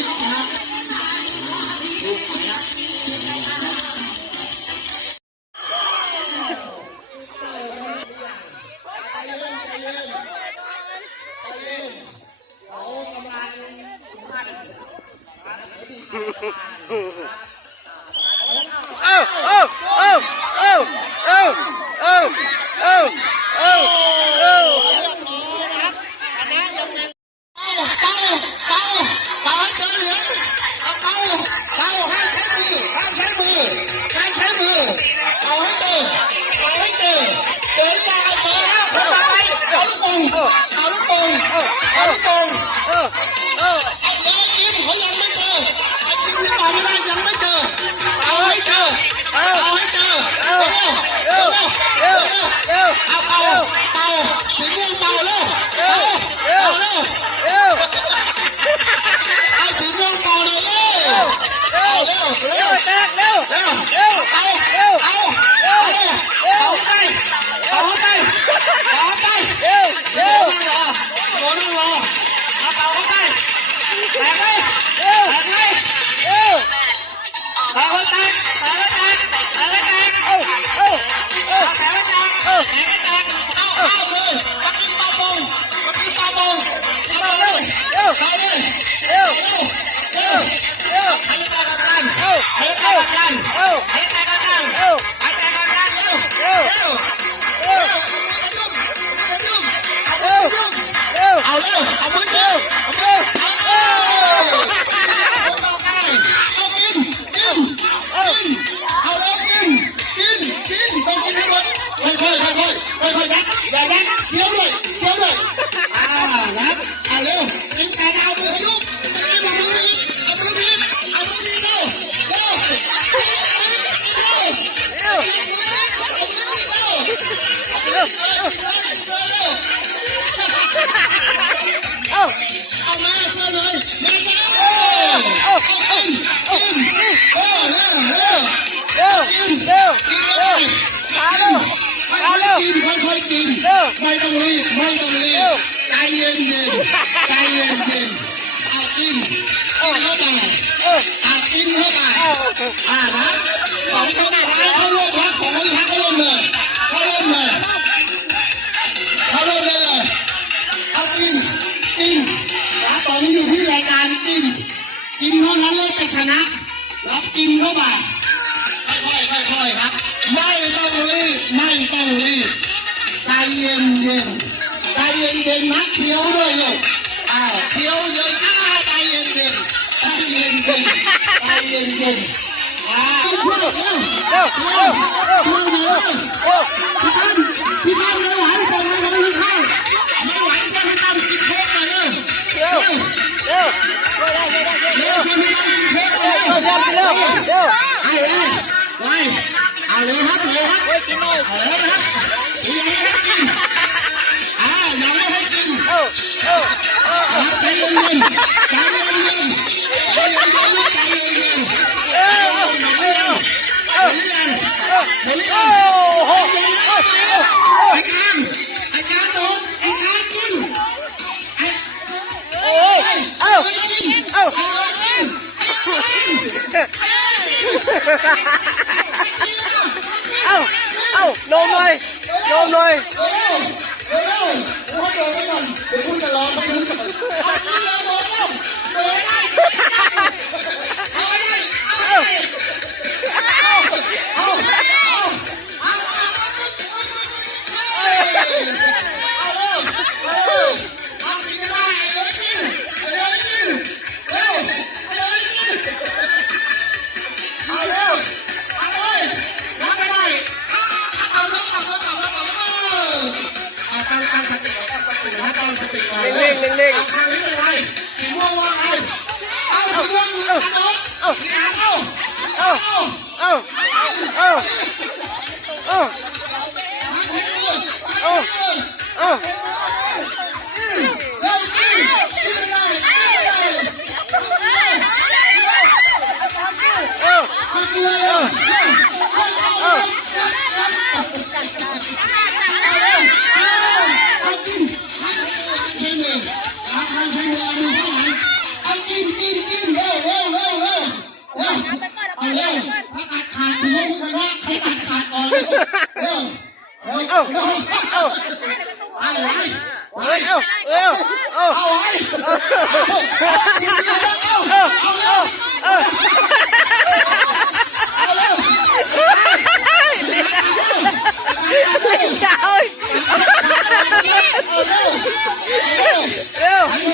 ลิปนะครับดูสวยนะเอ้าเอ้าเอ้าเอ้าเอ้าเอ้าเอ้า Adiós. รีบไม่ต้องรีบใจเย็นเย็นใจเย็นเย็นเอากินเข้าไปเอากินเข้าไปอ่านะสองคนร้ายเขาเลิกพักของคนพักเขาเเลยเขาเริ่เลยเขาเริ่เลยเลยอากินกินนะตอนนี้อยู่ที่รายการกิน กินเท่านั้นเลิกไปชนะรับวกินเข้าไปค่อยๆค่อยๆครับ ไม่ต้องรีบไม่ต้องรีบ điền yên tay điền điền mắt thiếu rồi rồi à thiếu rồi à tay yên điền tay yên điền tay yên điền à không chưa được đâu đâu đâu đâu đâu Phi đâu hãy xem nó không đâu hãy xem Phi Tâm kịp hết rồi đâu đâu đâu đâu xem Phi Tâm kịp hết rồi đâu đâu đâu ai ai ai lấy hết lấy hết lấy hết คุณพูดจะร้องไม่รู้จัก เอ้าเอ้าเอ้าเอ้า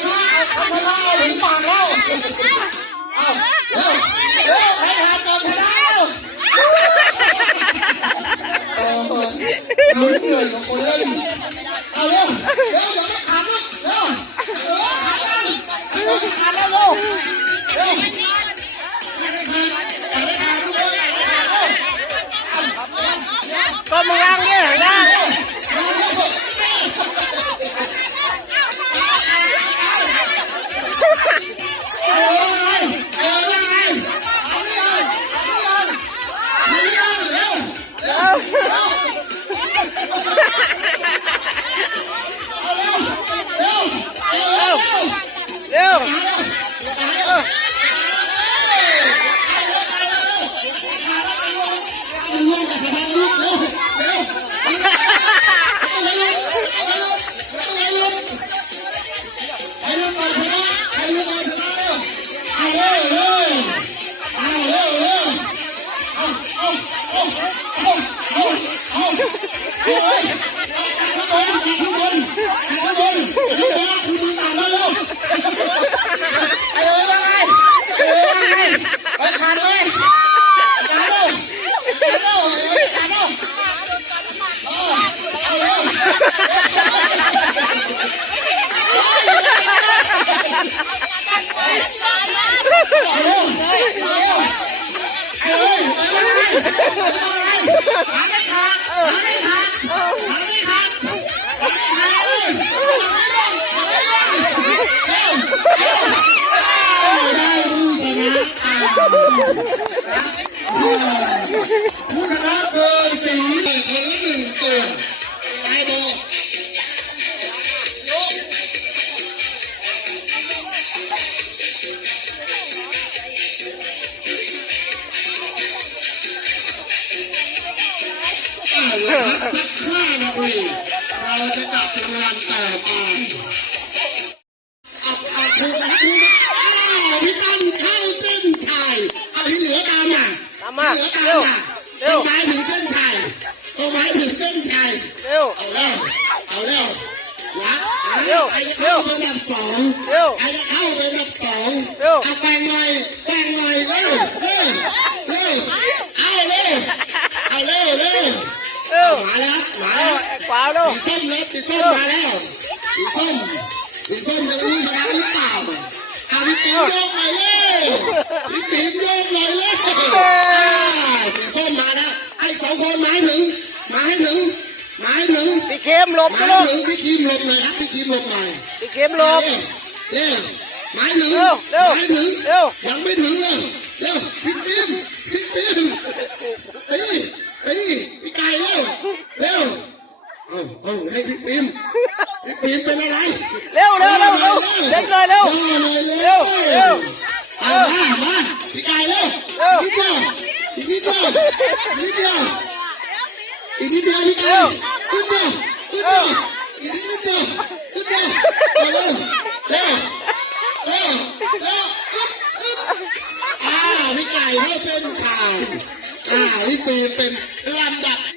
ชนะเอาชนะเอาถึงปากแล้วเอาเร็วเร็วใครหาก่อนชนะเร็วเออเหนื่อยกับคนเล่น ก็มึ ผู้ชนะเบอร์สี่คนละหนึ่งตัวไอโบเอาละสักห้านาทีเราจะกลับรางวัลต่อไป เหลืเร็อวตามมาเร็วเอาไม้ถึงเส้นชัยเอาไม้ถึงเส้นชัยเร็วเอาแล้วเอาแล้ววัดเร็วใครจะเข้าเป็นอันดับสองเร็วใครจะเข้าเป็นอันดับสองเร็วเอาแบ่งหน่อยแบ่งหน่อยเร็วเร็วเร็วเอาเร็วเอาเร็วเร็วเร็วมาแล้วมาเร็แล้ววขวาเร็วสีส้มแล้วสีส้มมาแล้วสีส้มสีส้มจะอุ้ยชนะหรือเปล่าอาพี่ปิ๊มโยกหน่อยเร็วพี่ปิ๊มโยกหน่อยเร็วอ่าสีส้มมาแล้วไอ้สองคนมาให้ถึงมาให้ถึงมาให้ถึงพี่เข้มหลบมานะให้ลูกถึงพี่คิมหลบหน่อยครับพี่คิมหลบหน่อยพี่เข้มหลบ เร็วมาให้ถึงเร็วเร็วมาให้ถึงเร็ว ยังไม่ถึงเลยเร็วพี่ปิ๊มพี่ปิ๊มเอ้ยเอ้ย นิดเดียวนิดเดียวอีนิดเดียวพี่เนิดเดียวนิดเดียวอีนิดเดียวนิดเดียวเร็วเร็วเร็วเร็วอึ๊บอึ๊บอ่าพี่ไก่ให้เป็นข่าวอ่าพี่ปีเป็นลำดับ